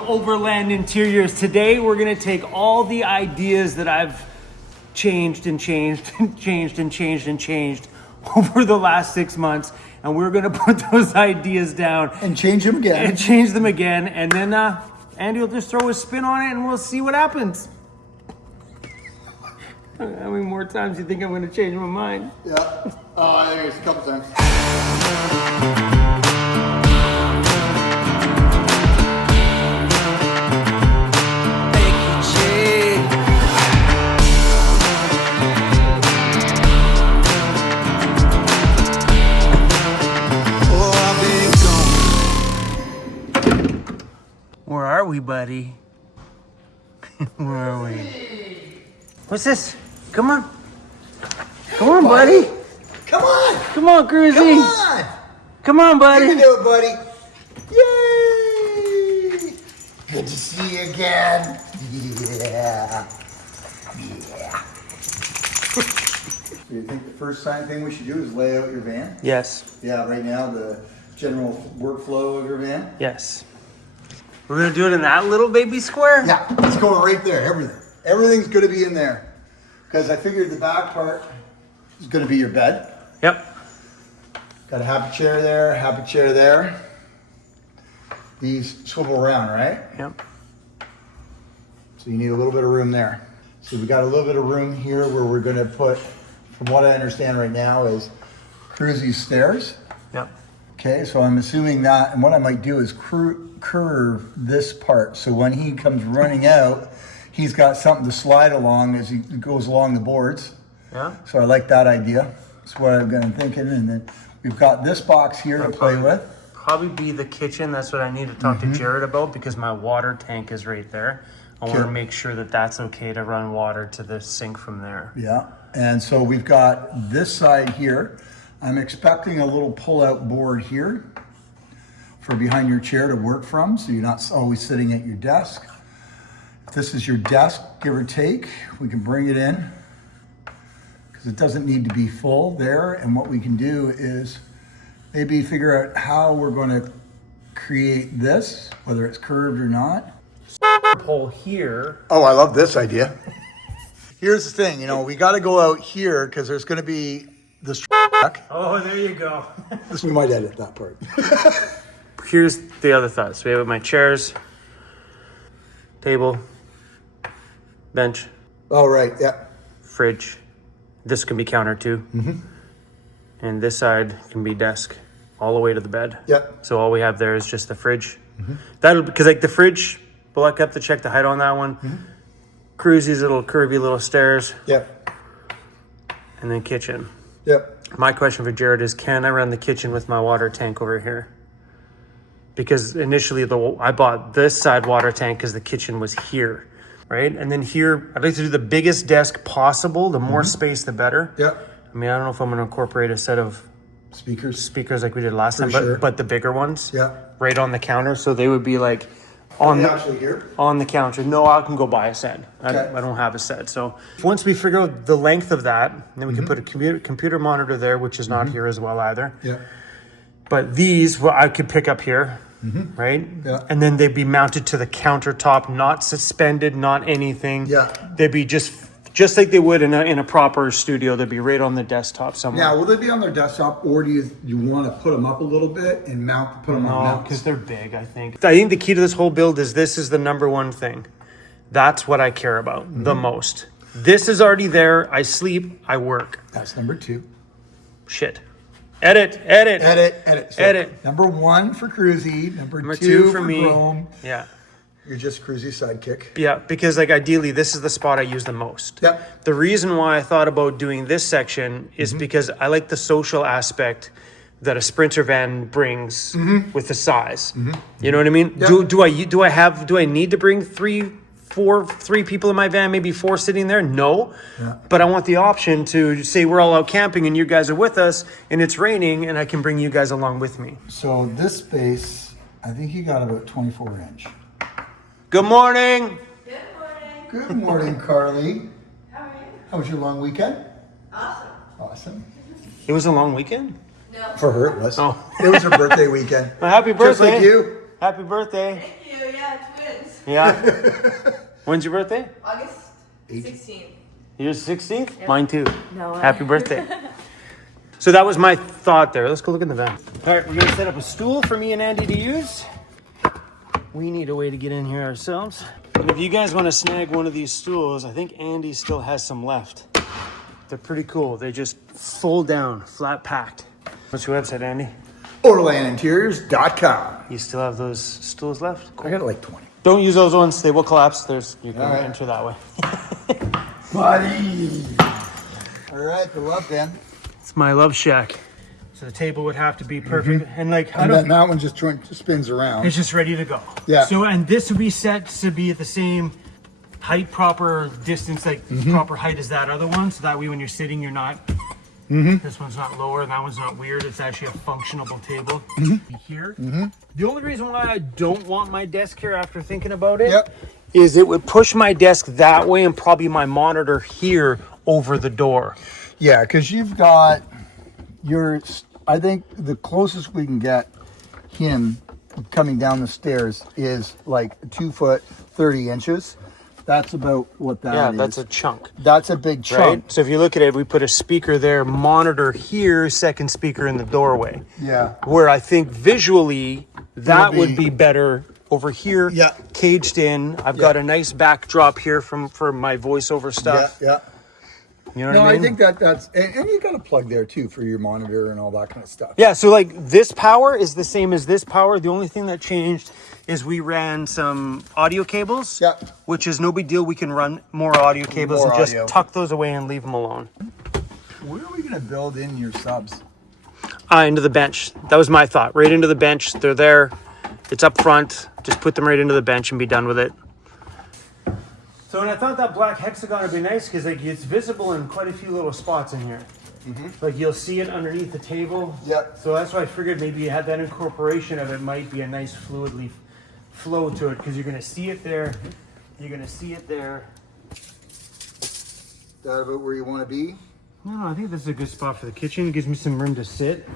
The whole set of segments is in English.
Overland Interiors. Today we're gonna take all the ideas that I've changed over the last 6 months, and we're gonna put those ideas down and change them again. And then Andy will just throw his spin on it, and we'll see what happens. How many more times do you think I'm gonna change my mind? Yeah. I think it's a couple times. Where are we, buddy? Where are we? What's this? Come on. Come on, buddy. Come on. Come on, Cruzy. Come on. Come on, buddy. You can do it, buddy. Yay. Good to see you again. Yeah. So you think the first thing we should do is lay out your van? Yes. Yeah, right now, the general workflow of your van? Yes. We're gonna do it in that little baby square? Yeah, it's going right there, everything. Everything's gonna be in there. Because I figured the back part is gonna be your bed. Yep. Got a happy chair there. These swivel around, right? Yep. So you need a little bit of room there. So we got a little bit of room here where we're gonna put, from what I understand right now, is Cruzy's stairs. Yep. Okay, so I'm assuming that, and what I might do is curve this part. So when he comes running out, he's got something to slide along as he goes along the boards. Yeah. So I like that idea. That's what I've been thinking. And then we've got this box here to play with. Probably be the kitchen. That's what I need to talk to Jared about, because my water tank is right there. I want to make sure that that's okay to run water to the sink from there. Yeah. And so we've got this side here. I'm expecting a little pull-out board here for behind your chair to work from, so you're not always sitting at your desk. If this is your desk, give or take, we can bring it in because it doesn't need to be full there. And what we can do is maybe figure out how we're going to create this, whether it's curved or not. Pull here. Oh, I love this idea. Here's the thing, we got to go out here because there's going to be this track. Oh, there you go. We might edit that part. Here's the other thought. So we have my chairs, table, bench. Oh, right, yeah. Fridge. This can be counter too. And this side can be desk all the way to the bed. Yep. So all we have there is just the fridge. Because the fridge, we'll have to check the height on that one. Cruzy's little curvy little stairs. Yep. And then kitchen. Yep. My question for Jared is, can I run the kitchen with my water tank over here? Because initially I bought this side water tank because the kitchen was here, right? And then here, I'd like to do the biggest desk possible. The more space, the better. Yep. I mean, I don't know if I'm going to incorporate a set of speakers like we did last time, but the bigger ones. Yeah. Right on the counter, so they would be like actually here? On the counter. No, I can go buy a set. Okay. I don't have a set. So once we figure out the length of that, then we can put a computer monitor there, which is not here as well either. Yeah. But these, I could pick up here, right? Yeah. And then they'd be mounted to the countertop, not suspended, not anything. Yeah. They'd be just like they would in a proper studio. They'd be right on the desktop somewhere. Now, will they be on their desktop, or do you want to put them up a little bit and put them on mounts? Because they're big, I think. I think the key to this whole build is this is the number one thing. That's what I care about the most. This is already there. I sleep, I work. That's number 2. Shit. Edit. So Edit. Number 1 for Cruzy. Number 2 2 for me. Chrome. Yeah. You're just Cruzy's sidekick. Yeah, because ideally this is the spot I use the most. Yep. The reason why I thought about doing this section is because I like the social aspect that a Sprinter van brings with the size. You know what I mean? Yep. Do I need to bring three people in my van, maybe 4 sitting there? No. Yeah. But I want the option to say we're all out camping and you guys are with us and it's raining and I can bring you guys along with me. So this space, I think you got about 24 inch. Good morning. Good morning. Good morning, Carly. How are you? How was your long weekend? Awesome. Awesome. It was a long weekend? No. For her, it was. Oh. It was her birthday weekend. Well, happy birthday. Just like you. Happy birthday. Thank you. Yeah, twins. Yeah. When's your birthday? August 16th. Yours 16th? Mine too. No way. Happy birthday. So that was my thought there. Let's go look in the van. All right, we're gonna set up a stool for me and Andy to use. We need a way to get in here ourselves. And if you guys want to snag one of these stools, I think Andy still has some left. They're pretty cool. They just fold down, flat packed. What's your website, Andy? OrlandInteriors.com. You still have those stools left? I got like 20. Don't use those ones. They will collapse. You can All right. enter that way. Buddy. All right, the love then. It's my love shack. So the table would have to be perfect. And like, I And don't, that one just spins around. it's just ready to go. Yeah. So, and this would be set to be at the same height, proper distance, like proper height as that other one. So that way when you're sitting, you're not, this one's not lower and that one's not weird. It's actually a functionable table here. The only reason why I don't want my desk here after thinking about it Yep. is it would push my desk that way and probably my monitor here over the door. Yeah, because you've got I think the closest we can get him coming down the stairs is like 2 foot 30 inches. That's about what that is. Yeah, that's a chunk. That's a big chunk. Right? So if you look at it, we put a speaker there, monitor here, second speaker in the doorway. Yeah. Where I think visually that It'll would be- be better over here, Yeah. caged in. I've got a nice backdrop here for my voiceover stuff. Yeah. You know what No, I mean? I think that's and you got a plug there too for your monitor and all that kind of stuff. Yeah, so like this power is the same as this power. The only thing that changed is we ran some audio cables, Yeah. which is no big deal. We can run more audio cables More and just audio. tuck those away and leave them alone. Where are we gonna build in your subs? Into the bench. That was my thought. Right into the bench. They're there. It's up front. Just put them right into the bench and be done with it. So, and I thought that black hexagon would be nice because like it's visible in quite a few little spots in here. Like you'll see it underneath the table. Yeah. So that's why I figured maybe you had that incorporation of it might be a nice fluidly flow to it because you're gonna see it there. You're gonna see it there. That about where you want to be? No, I think this is a good spot for the kitchen. It gives me some room to sit.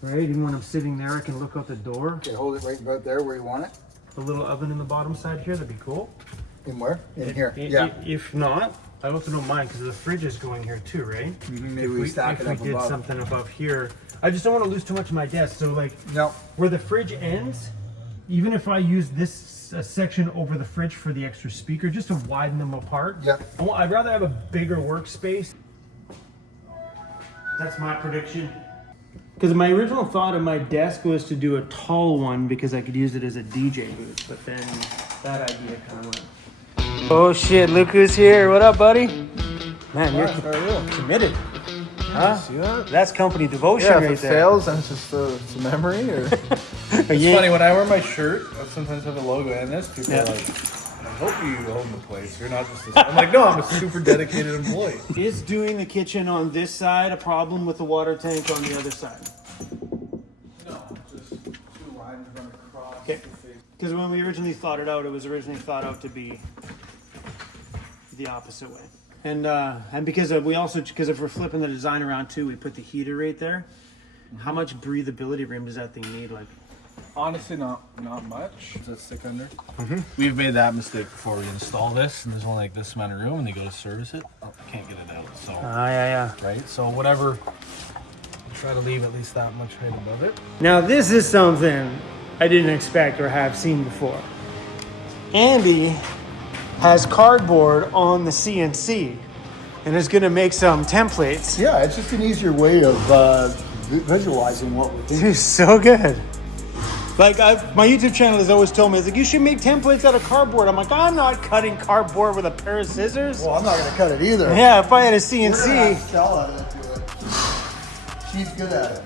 Right, even when I'm sitting there, I can look out the door. Okay, hold it right about there where you want it. The little oven in the bottom side here, that'd be cool. In where? In here. I- Yeah. If not, I also don't mind because the fridge is going here too, right? Maybe we stack it up If we did above. something above here, I just don't want to lose too much of my desk. So like No. where the fridge ends, even if I use this section over the fridge for the extra speaker, just to widen them apart. Yeah. I'd rather have a bigger workspace. That's my prediction. Because my original thought of my desk was to do a tall one because I could use it as a DJ booth, but then that idea kind of went. Oh shit, look who's here. What up, buddy? Man, you're committed. Huh? See that? That's company devotion Yeah, right if it there. fails, then it's just it's a memory. Or it's Yeah. funny when I wear my shirt. I sometimes have a logo in this. People Yeah. are like, "I hope you own the place. You're not just." I'm like, "No, I'm a super dedicated employee." Is doing the kitchen on this side a problem with the water tank on the other side? No, just 2 lines run across. Okay. Because when we originally thought it out, it was originally thought out to be the opposite way. And because we also, because if we're flipping the design around too, we put the heater right there. How much breathability room does that thing need? Like, Honestly, not much. Does that stick under? We've made that mistake before. We install this, and there's only like this amount of room, and they go to service it. Oh, can't get it out. So yeah. right. So whatever. Try to leave at least that much height above it. Now this is something I didn't expect or have seen before. Andy has cardboard on the CNC and is gonna make some templates. Yeah, it's just an easier way of visualizing what we're doing. Dude, so good. Like my YouTube channel has always told me, it's like, you should make templates out of cardboard. I'm like, I'm not cutting cardboard with a pair of scissors. Well, I'm not going to cut it either. Yeah, if I had a We're gonna have CNC. Stella into it. She's good at it.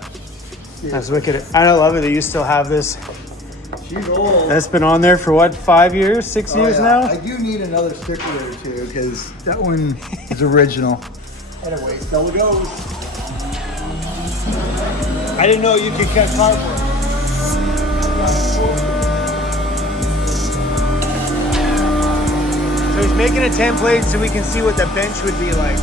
That's wicked. I love it that you still have this. She's old. That's been on there for what, 5 years, 6 Oh, years yeah. now? I do need another sticker or two because that one is original. Anyway, Stella goes. I didn't know you could cut cardboard. So he's making a template so we can see what the bench would be like.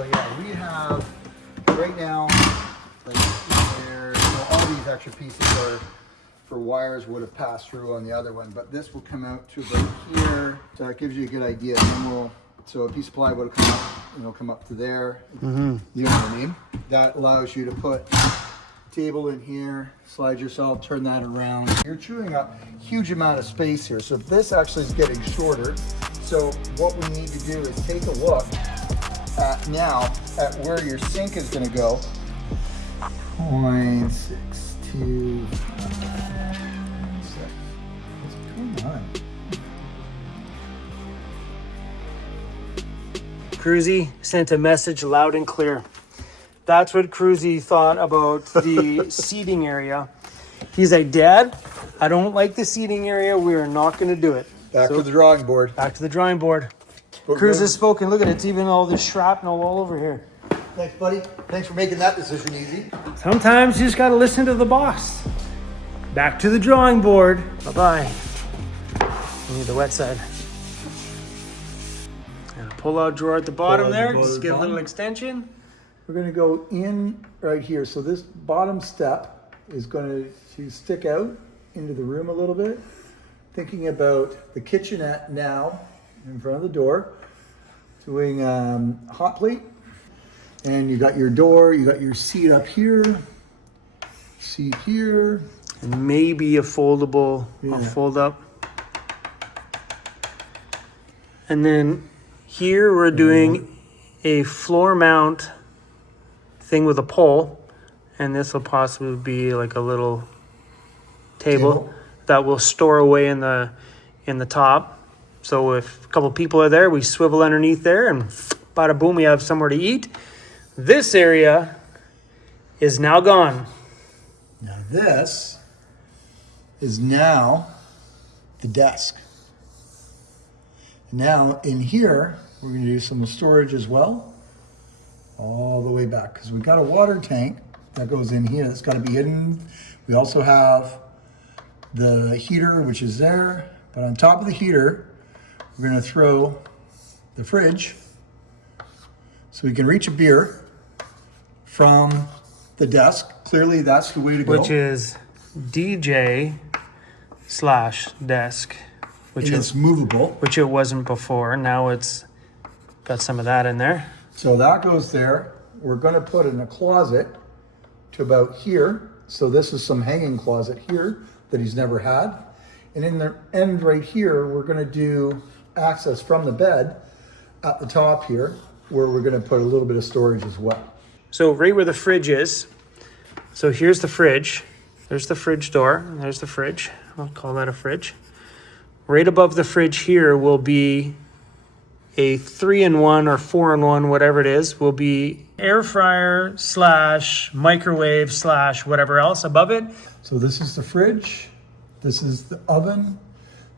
So yeah, we have right now, like there, all these extra pieces are for wires would have passed through on the other one, but this will come out to about here. So that gives you a good idea. And then so a piece of ply would have come up, come up to there. You know what I mean? That allows you to put table in here, slide yourself, turn that around. You're chewing up a huge amount of space here. So this actually is getting shorter. So what we need to do is take a look at where your sink is going to go. 0.62. What's going on? Cruzy sent a message loud and clear. That's what Cruzy thought about the seating area. He's like, Dad, I don't like the seating area. We are not going to do it. Back to the drawing board. Back to the drawing board. Cruz has spoken. Look at it. It's even all this shrapnel all over here. Thanks, buddy. Thanks for making that decision easy. Sometimes you just got to listen to the boss. Back to the drawing board. Bye-bye. We need the wet side. And a pull-out drawer at the bottom there. Just give a little extension. We're going to go in right here. So this bottom step is going to stick out into the room a little bit. Thinking about the kitchenette now in front of the door. Doing hot plate. And you got your door, you got your seat up here. Seat here. And maybe a foldable, I'll fold up. And then here we're doing a floor mount thing with a pole, and this will possibly be like a little table that will store away in the top. So if a couple people are there, we swivel underneath there, and bada boom, we have somewhere to eat. This area is now gone. Now this is now the desk. Now in here, we're going to do some storage as well, all the way back, because we've got a water tank that goes in here that's got to be hidden. We also have the heater, which is there, but on top of the heater, we're going to throw the fridge so we can reach a beer from the desk. Clearly, that's the way to go. Which is DJ/desk, which it's movable. Which it wasn't before. Now it's got some of that in there. So that goes there. We're going to put in a closet to about here. So this is some hanging closet here that he's never had. And in the end right here, we're going to do access from the bed at the top here, where we're going to put a little bit of storage as well. So right where the fridge is. So here's the fridge. There's the fridge door. There's the fridge. I'll call that a fridge. Right above the fridge here will be a 3-in-1 or 4-in-1, whatever it is, will be air fryer / microwave / whatever else above it. So this is the fridge. This is the oven.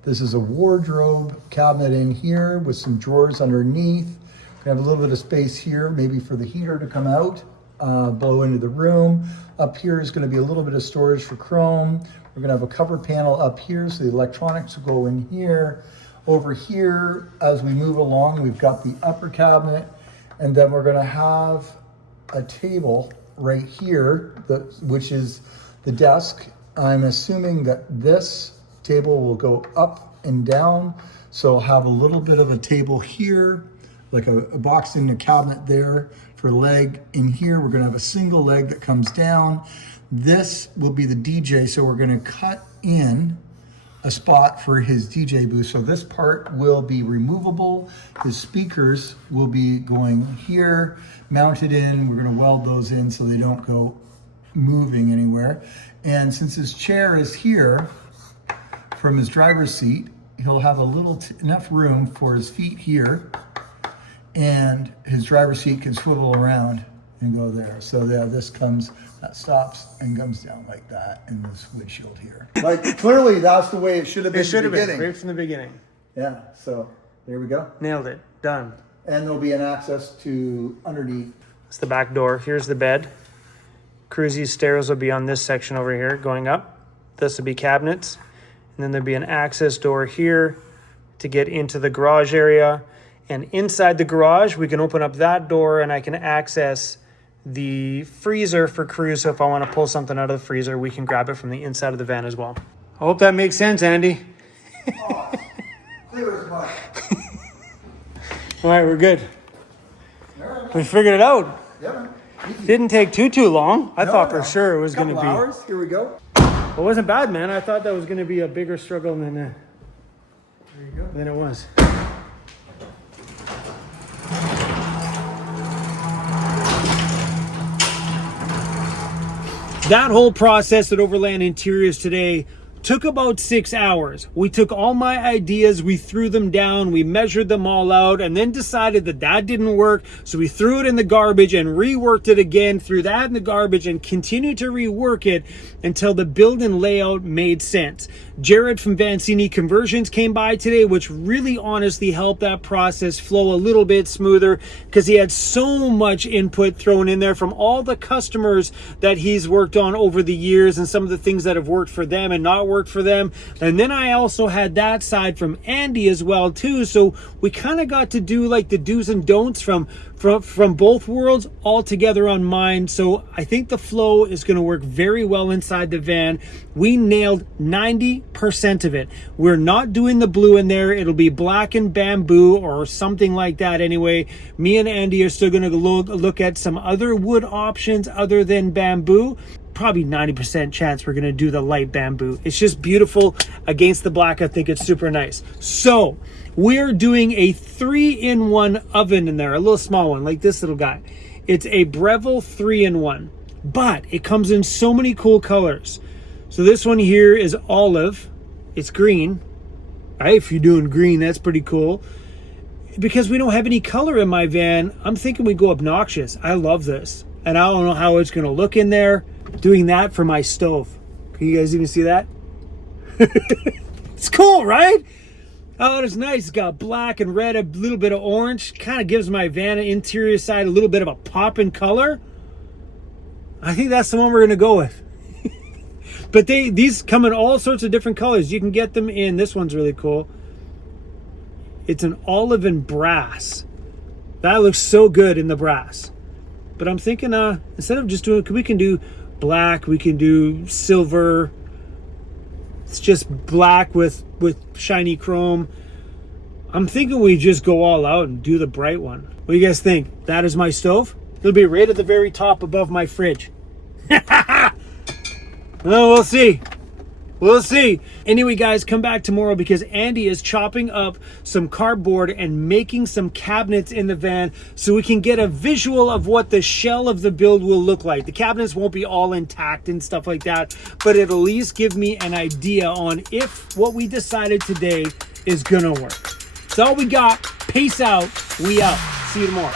This is a wardrobe cabinet in here with some drawers underneath. We have a little bit of space here, maybe for the heater to come out, blow into the room. Up here is going to be a little bit of storage for Chrome. We're going to have a cover panel up here, so the electronics will go in here. Over here, as we move along, we've got the upper cabinet, and then we're going to have a table right here, which is the desk. I'm assuming that this table will go up and down, so I'll have a little bit of a table here, like a box in the cabinet there for leg. In here, we're gonna have a single leg that comes down. This will be the DJ, so we're gonna cut in a spot for his DJ booth. So this part will be removable. His speakers will be going here, mounted in. We're gonna weld those in so they don't go moving anywhere. And since his chair is here from his driver's seat, he'll have a little enough room for his feet here, and his driver's seat can swivel around and go there. So yeah, this comes, that stops and comes down like that in this windshield here. Like clearly that's the way it should have been. It should have been beginning. right from the beginning. Yeah, so there we go. Nailed it. Done. And there'll be an access to underneath. It's the back door. Here's the bed. Cruzy's stairs will be on this section over here going up. This will be cabinets. And then there'll be an access door here to get into the garage area. And inside the garage, we can open up that door and I can access the freezer for crew. So if I want to pull something out of the freezer, we can grab it from the inside of the van as well. I hope that makes sense, Andy. Clear as mud. All right, we're good. We figured it out. Yeah, man. Didn't take too long. I thought for No. sure it was going to Couple be. hours. Here we go. It wasn't bad, man. I thought that was going to be a bigger struggle than There you go. it was. That whole process at Overland Interiors today took about 6 hours. We took all my ideas, we threw them down, we measured them all out, and then decided that that didn't work. So we threw it in the garbage and reworked it again, threw that in the garbage and continued to rework it until the build and layout made sense. Jared from Vancity Conversions came by today, which really honestly helped that process flow a little bit smoother because he had so much input thrown in there from all the customers that he's worked on over the years and some of the things that have worked for them and not worked for them. And then I also had that side from Andy as well too. So we kind of got to do like the do's and don'ts from both worlds all together on mine. So I think the flow is going to work very well inside the van. We nailed 90% of it. We're not doing the blue in there. It'll be black and bamboo or something like that anyway. Me and Andy are still going to look at some other wood options other than bamboo. Probably 90% chance we're going to do the light bamboo. It's just beautiful against the black. I think it's super nice. So we're doing a 3-in-1 oven in there, a little small one like this little guy. It's a Breville 3-in-1, but it comes in so many cool colors. So this one here is olive. It's green. Right? If you're doing green, that's pretty cool. Because we don't have any color in my van, I'm thinking we go obnoxious. I love this. And I don't know how it's going to look in there. Doing that for my stove. Can you guys even see that? It's cool, right? Oh, it's nice. It's got black and red, a little bit of orange. Kind of gives my van interior side a little bit of a pop in color. I think that's the one we're going to go with. But these come in all sorts of different colors. You can get them in, this one's really cool. It's an olive and brass. That looks so good in the brass. But I'm thinking instead of just doing, we can do black, we can do silver. It's just black with shiny chrome. I'm thinking we just go all out and do the bright one. What do you guys think? That is my stove. It'll be right at the very top above my fridge. Well, we'll see. We'll see. Anyway, guys, come back tomorrow because Andy is chopping up some cardboard and making some cabinets in the van so we can get a visual of what the shell of the build will look like. The cabinets won't be all intact and stuff like that, but it'll at least give me an idea on if what we decided today is gonna work. That's all we got. Peace out. We out. See you tomorrow.